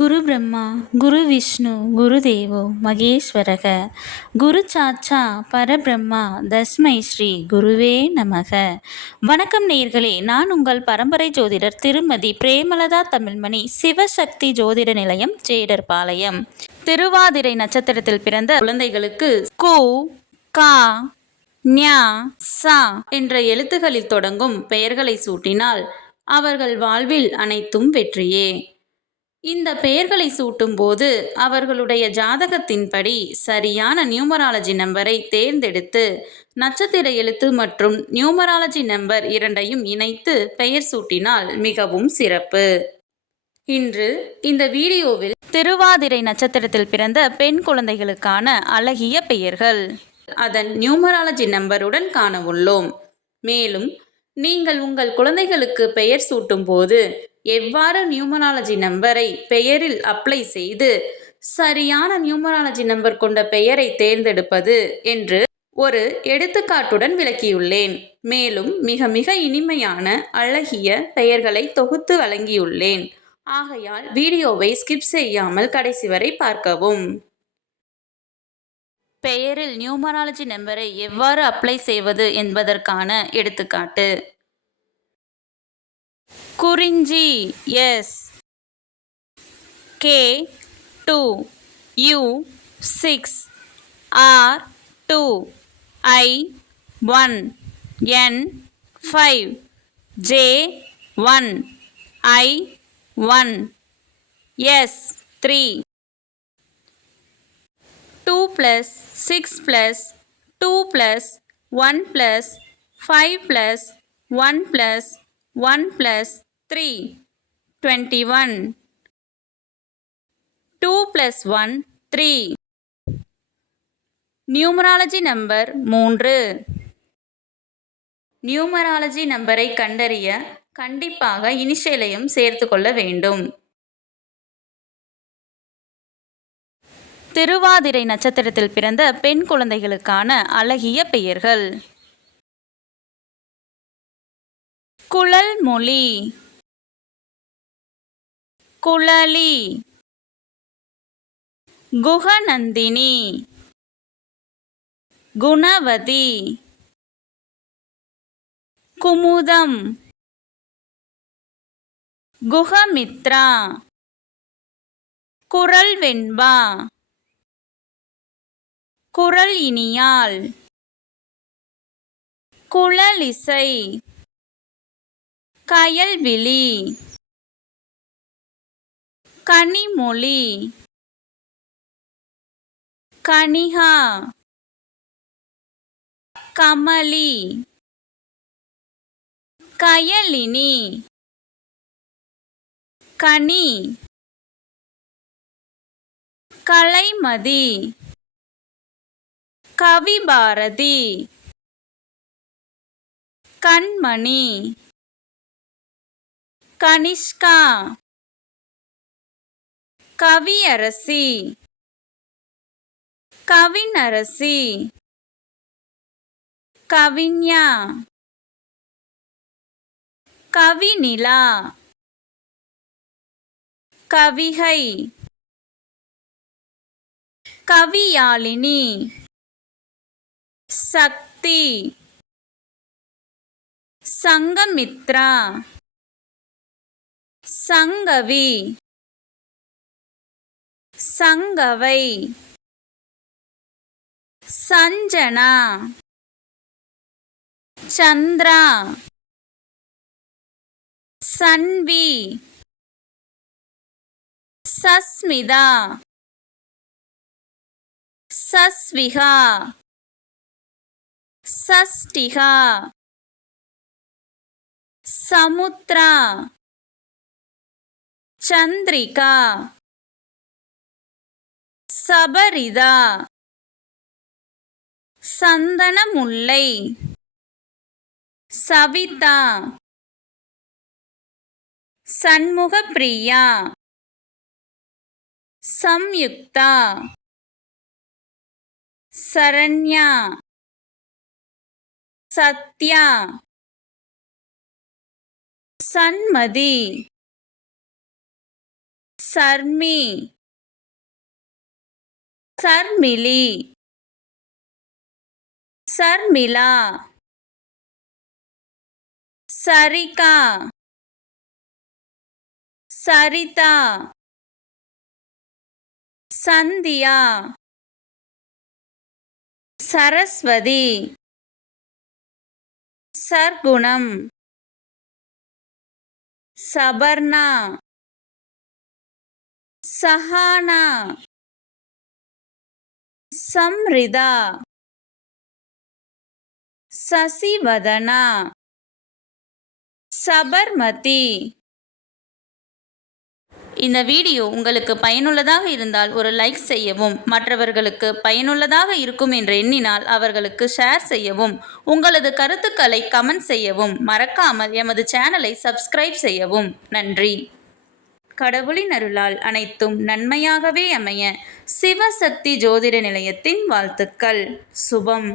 குரு பிரம்மா குரு விஷ்ணு குரு தேவோ மகேஸ்வரக குரு சாட்சா பரபிரம்மா தஸ்மை ஸ்ரீ குருவே நமக. வணக்கம் நேயர்களே, நான் உங்கள் பரம்பரை ஜோதிடர் திருமதி பிரேமலதா தமிழ்மணி, சிவசக்தி ஜோதிட நிலையம், ஜேடர்பாளையம். திருவாதிரை நட்சத்திரத்தில் பிறந்த குழந்தைகளுக்கு கு கா ஞா சா என்ற எழுத்துகளில் தொடங்கும் பெயர்களை சூட்டினால் அவர்கள் வாழ்வில் அனைத்தும் வெற்றியே. இந்த பெயர்களை சூட்டும் போது அவர்களுடைய ஜாதகத்தின்படி சரியான நியூமராலஜி நம்பரை தேர்ந்தெடுத்து நட்சத்திர எழுத்து மற்றும் நியூமராலஜி நம்பர் இரண்டையும் இணைத்து பெயர் சூட்டினால் மிகவும் சிறப்பு. இன்று இந்த வீடியோவில் திருவாதிரை நட்சத்திரத்தில் பிறந்த பெண் குழந்தைகளுக்கான அழகிய பெயர்கள் அதன் நியூமராலஜி நம்பருடன் காண உள்ளோம். மேலும் நீங்கள் உங்கள் குழந்தைகளுக்கு பெயர் சூட்டும் போது எவ்வாறு நியூமராலஜி நம்பரை பெயரில் அப்ளை செய்து சரியான நியூமராலஜி நம்பர் கொண்ட பெயரை தேர்ந்தெடுப்பது என்று ஒரு எடுத்துக்காட்டுடன் விளக்கியுள்ளேன். மேலும் மிக மிக இனிமையான அழகிய பெயர்களை தொகுத்து வழங்கியுள்ளேன். ஆகையால் வீடியோவை ஸ்கிப் செய்யாமல் கடைசி வரை பார்க்கவும். பெயரில் நியூமராலஜி நம்பரை எவ்வாறு அப்ளை செய்வது என்பதற்கான எடுத்துக்காட்டு. குறிஞ்சி S K2 U6 R2 I1 N5 J1 I1 S3 2 plus 6 plus 2 plus 1 plus 5 plus 1 plus 1 plus 3 21 2 plus 1 3. Numerology number 3. Numerology நம்பரை கண்டறிய கண்டிப்பாக இனிஷியலையும் சேர்த்து கொள்ள வேண்டும். திருவாதிரை நட்சத்திரத்தில் பிறந்த பெண் குழந்தைகளுக்கான அழகிய பெயர்கள். குழல்மொழி, குழலி, குகநந்தினி, குணவதி, குமுதம், குகமித்ரா, குரல் வெண்பா, குரல் இனியாள், குழலிசை, கயல்விழி, கனிமொழி, கனிகா, கமலி, கயலினி, கனி, கலைமதி, கவிபாரதி, கண்மணி, கனிஷ்கா, கவியரசி, கவினரசி, கவிஞா, கவிநிலா, கவிகை, கவியாழினி, சக்தி, சங்கமித்ரா, சங்கவி, சங்கவை, சஞ்சனா, சந்திரா, சன்வி, சஸ்மிதா, சஸ்விகா, சஷ்டிகா, சமுத்ரா, சந்திரிகா, சபரிதா, சந்தனமுல்லை, சவிதா, சண்முகப்பிரியா, சம்யுக்தா, சரண்யா, சத்யா, சன்மதி, சர்மி, சர்மிளி, சர்மிளா, சரிகா, சரிதா, சந்தியா, சரஸ்வதி, சர்க்குணம், சபர்ணா, சஹானா, சம்ரிதா, சசிவதனா, சபர்மதி. இந்த வீடியோ உங்களுக்கு பயனுள்ளதாக இருந்தால் ஒரு லைக் செய்யவும், மற்றவர்களுக்கு பயனுள்ளதாக இருக்கும் என்று எண்ணினால் அவர்களுக்கு ஷேர் செய்யவும், உங்களது கருத்துக்களை கமெண்ட் செய்யவும், மறக்காமல் எமது சேனலை சப்ஸ்கிரைப் செய்யவும். நன்றி. கடவுளின் அருளால் அனைத்தும் நன்மையாகவே அமைய சிவசக்தி ஜோதிட நிலையத்தின் வாழ்த்துக்கள். சுபம்.